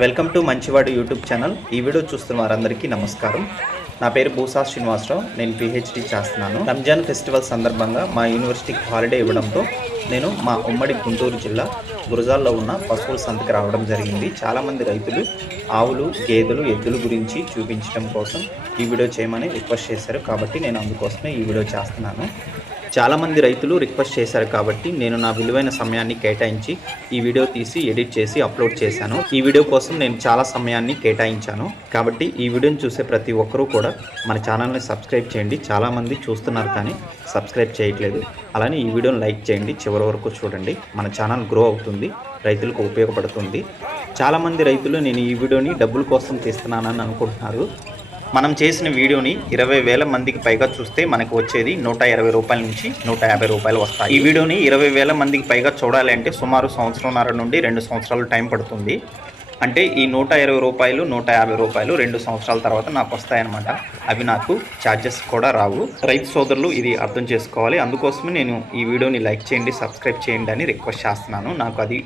Welcome to మంచివాడు YouTube channel. ఈ video చూస్తున్న వారందరికీ నమస్కారం. నా పేరు భూసా శ్రీనివాసరావు. నేను పిహెచ్డి చేస్తున్నాను. రంజాన్ ఫెస్టివల్ సందర్భంగా మా యూనివర్సిటీకి హాలిడే ఇవ్వడంతో నేను మా ఉమ్మడి గుంటూరు జిల్లా గురజాల్లో ఉన్న పశువుల సంతకి రావడం జరిగింది. చాలామంది రైతులు ఆవులు, గేదెలు, ఎద్దుల గురించి చూపించడం కోసం ఈ వీడియో చేయమని రిక్వెస్ట్ చేశారు. కాబట్టి నేను అందుకోసమే ఈ వీడియో చేస్తున్నాను. చాలామంది రైతులు రిక్వెస్ట్ చేశారు కాబట్టి నేను నా విలువైన సమయాన్ని కేటాయించి ఈ వీడియో తీసి ఎడిట్ చేసి అప్లోడ్ చేశాను. ఈ వీడియో కోసం నేను చాలా సమయాన్ని కేటాయించాను. కాబట్టి ఈ వీడియోని చూసే ప్రతి ఒక్కరూ కూడా మన ఛానల్ని సబ్స్క్రైబ్ చేయండి. చాలామంది చూస్తున్నారు కానీ సబ్స్క్రైబ్ చేయట్లేదు. అలానే ఈ వీడియోని లైక్ చేయండి, చివరి వరకు చూడండి. మన ఛానల్ గ్రో అవుతుంది, రైతులకు ఉపయోగపడుతుంది. చాలామంది రైతులు నేను ఈ వీడియోని డబ్బుల కోసం తీస్తున్నానని అనుకుంటున్నారు. మనం చేసిన వీడియోని 20,000 మందికి పైగా చూస్తే మనకు వచ్చేది 120 రూపాయల నుంచి 150 రూపాయలు వస్తాయి. ఈ వీడియోని 20,000 మందికి పైగా చూడాలి అంటే సుమారు 1.5 నుండి 2 సంవత్సరాలు టైం పడుతుంది. అంటే ఈ 120 రూపాయలు 150 రూపాయలు 2 సంవత్సరాల తర్వాత నాకు వస్తాయన్నమాట. అవి నాకు ఛార్జెస్ కూడా రావు. రైతు సోదరులు ఇది అర్థం చేసుకోవాలి. అందుకోసమే నేను ఈ వీడియోని లైక్ చేయండి, సబ్స్క్రైబ్ చేయండి అని రిక్వెస్ట్ చేస్తున్నాను. నాకు అది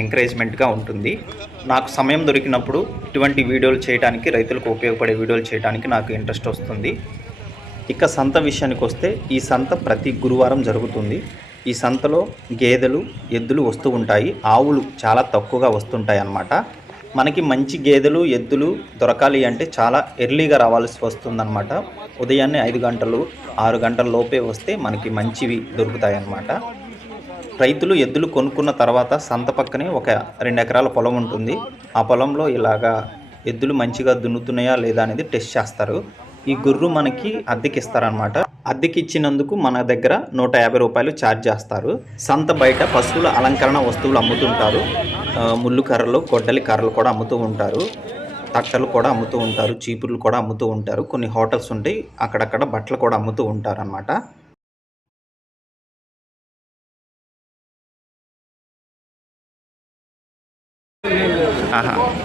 ఎంకరేజ్మెంట్గా ఉంటుంది. నాకు సమయం దొరికినప్పుడు ఇటువంటి వీడియోలు చేయడానికి, రైతులకు ఉపయోగపడే వీడియోలు చేయడానికి నాకు ఇంట్రెస్ట్ వస్తుంది. ఇక సంత విషయానికి వస్తే ఈ సంత ప్రతి గురువారం జరుగుతుంది. ఈ సంతలో గేదెలు, ఎద్దులు వస్తూ ఉంటాయి. ఆవులు చాలా తక్కువగా వస్తుంటాయి అన్నమాట. మనకి మంచి గేదెలు, ఎద్దులు దొరకాలి అంటే చాలా ఎర్లీగా రావాల్సి వస్తుందన్నమాట. ఉదయాన్నే 5 గంటలు 6 గంటల లోపే వస్తే మనకి మంచివి దొరుకుతాయి అన్నమాట. రైతులు ఎద్దులు కొనుక్కున్న తర్వాత సంత పక్కనే ఒక 2 ఎకరాల పొలం ఉంటుంది. ఆ పొలంలో ఇలాగా ఎద్దులు మంచిగా దున్నుతున్నాయా లేదా అనేది టెస్ట్ చేస్తారు. ఈ గుర్రు మనకి అద్దెకి ఇస్తారనమాట. అద్దెకి ఇచ్చినందుకు మన దగ్గర 150 రూపాయలు ఛార్జ్ చేస్తారు. సంత బయట పశువుల అలంకరణ వస్తువులు అమ్ముతుంటారు. ముళ్ళు కర్రలు, గొడ్డలి కర్రలు కూడా అమ్ముతూ ఉంటారు. తట్టలు కూడా అమ్ముతూ ఉంటారు. చీపుర్లు కూడా అమ్ముతూ ఉంటారు. కొన్ని హోటల్స్ ఉంటాయి, అక్కడక్కడ బట్టలు కూడా అమ్ముతూ ఉంటారు అన్నమాట.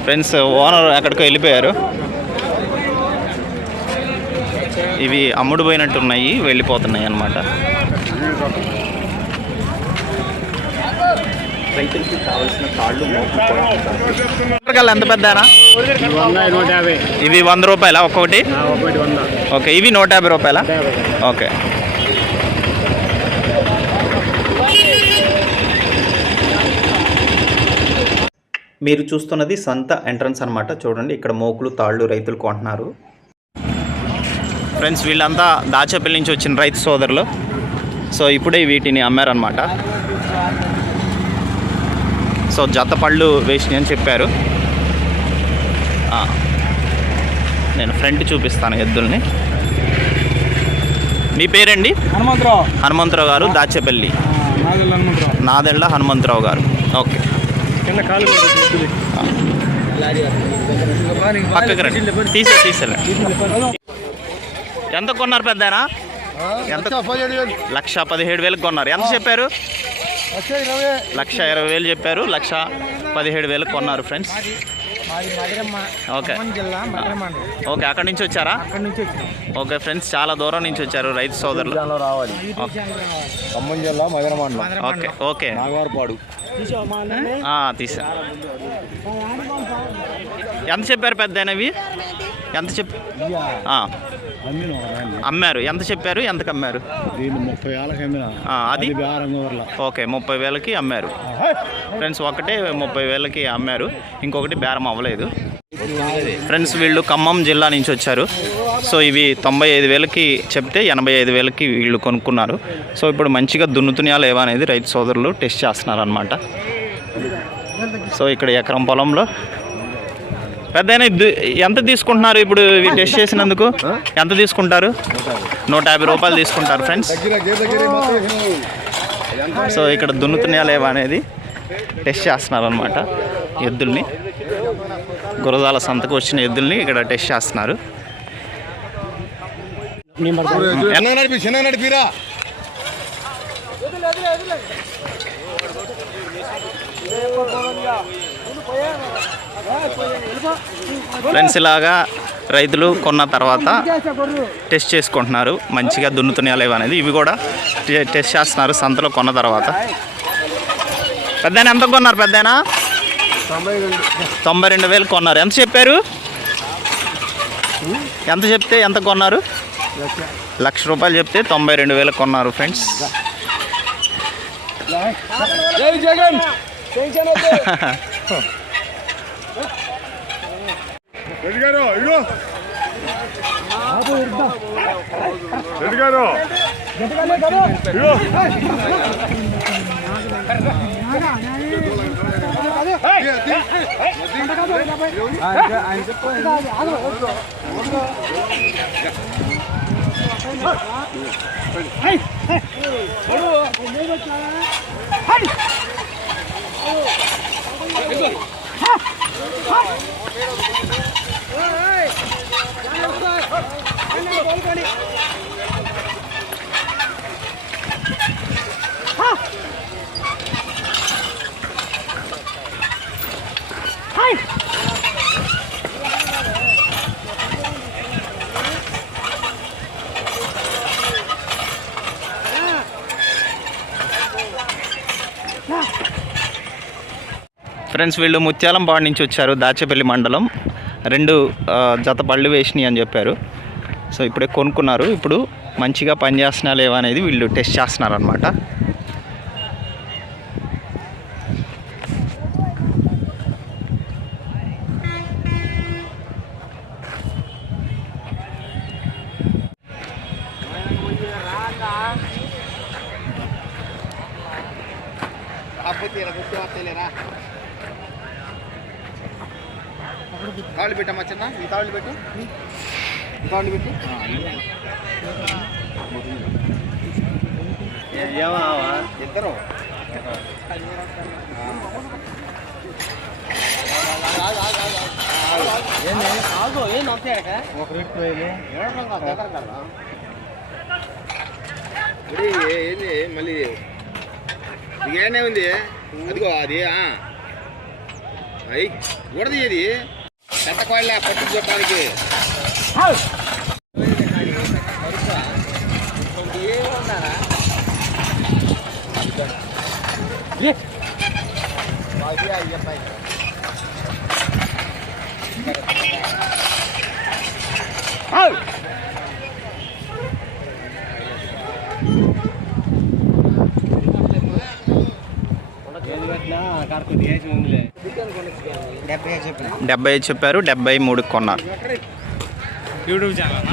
ఫ్రెండ్స్, ఓనర్ ఎక్కడికో వెళ్ళిపోయారు. ఇవి అమ్ముడు పోయినట్టున్నాయి, వెళ్ళిపోతున్నాయి అన్నమాట. రైతులకి కావాల్సిన తాళ్ళు ఎంత పెద్దనా? ఇవి 100 రూపాయలా ఒక్కొక్కటి? ఓకే, ఇవి 150 రూపాయలా? ఓకే. మీరు చూస్తున్నది సంత ఎంట్రన్స్ అనమాట. చూడండి, ఇక్కడ మోకులు, తాళ్ళు రైతులు కొంటున్నారు. ఫ్రెండ్స్, వీళ్ళంతా దాచేపల్లి నుంచి వచ్చిన రైతు సోదరులు. సో ఇప్పుడే వీటిని అమ్మారనమాట. సో జత పళ్ళు వేసినాయి అని చెప్పారు. నేను ఫ్రంట్ చూపిస్తాను ఎద్దుల్ని. మీ పేరండి? హనుమంతరావు గారు, దాచేపల్లి. నాదెళ్ళ హనుమంతరావు గారు. ఓకే. తీసేలే. ఎంత కొన్నారు పెద్దనా? 1,17,000 కొన్నారు. ఎంత చెప్పారు? 1,20,000 చెప్పారు. 1,17,000 కొన్నారు ఫ్రెండ్స్. ఓకే ఓకే, అక్కడి నుంచి వచ్చారా? ఓకే ఫ్రెండ్స్, చాలా దూరం నుంచి వచ్చారు రైతు సోదరులు. ఓకే ఓకే, తీసా. ఎంత చెప్పారు పెద్దనవి? ఎంత అమ్మారు? ఎంత చెప్పారు? ఎంతకు అమ్మారు? అది ఓకే, 30,000కి అమ్మారు ఫ్రెండ్స్. ఒకటే 30,000కి అమ్మారు, ఇంకొకటి బేరం అవ్వలేదు ఫ్రెండ్స్. వీళ్ళు ఖమ్మం జిల్లా నుంచి వచ్చారు. సో ఇవి 95,000కి చెప్తే 85,000కి వీళ్ళు కొనుక్కున్నారు. సో ఇప్పుడు మంచిగా దున్నుతున్నాయా లేవా అనేది రైతు సోదరులు టెస్ట్ చేస్తున్నారు అనమాట. సో ఇక్కడ ఎకరం పొలంలో పెద్దయినా ఎంత తీసుకుంటున్నారు ఇప్పుడు ఇవి టెస్ట్ చేసినందుకు? ఎంత తీసుకుంటారు? 150 రూపాయలు తీసుకుంటారు ఫ్రెండ్స్. సో ఇక్కడ దున్నుతున్నాయా లేవా అనేది టెస్ట్ చేస్తున్నారు అనమాట. ఎద్దుల్ని, గురజాల సంతకు వచ్చిన ఎద్దుల్ని ఇక్కడ టెస్ట్ చేస్తున్నారు. ఫ్రెండ్స్, ఇలాగా రైతులు కొన్న తర్వాత టెస్ట్ చేసుకుంటున్నారు మంచిగా దున్నుతున్నాయా లేవా అనేది. ఇవి కూడా టెస్ట్ చేస్తున్నారు సంతలో కొన్న తర్వాత. పెద్దయినా ఎంత కొన్నారు? పెద్దయినా 92,000 కొన్నారు. ఎంత చెప్పారు? ఎంత చెప్తే ఎంత కొన్నారు? 1,00,000 రూపాయలు చెప్తే 92,000 కొన్నారు ఫ్రెండ్స్. ఫ్రెండ్స్ వీళ్ళు ముత్యాలంపాడు నుంచి వచ్చారు, దాచేపల్లి మండలం. 2 జత బళ్ళు వేసినాయి అని చెప్పారు. సో ఇప్పుడే కొనుక్కున్నారు. ఇప్పుడు మంచిగా పనిచేస్తున్నా లేవా అనేది వీళ్ళు టెస్ట్ చేస్తున్నారు అనమాట. తాళ్ళు పెట్టమ్మా చిన్న, ఈ తాళ్ళు పెట్టు, ఈ తాళ్ళు పెట్టు. ఇద్దరు ఏంది మళ్ళీ ఏనే ఉంది? అదిగో అది అయ్యి కూడదు, ఇది పెద్ద కోళ్ళ పట్టి చెప్పడానికి. డెబ్బై చెప్పారు, 73 కొన్నారు. YouTube channel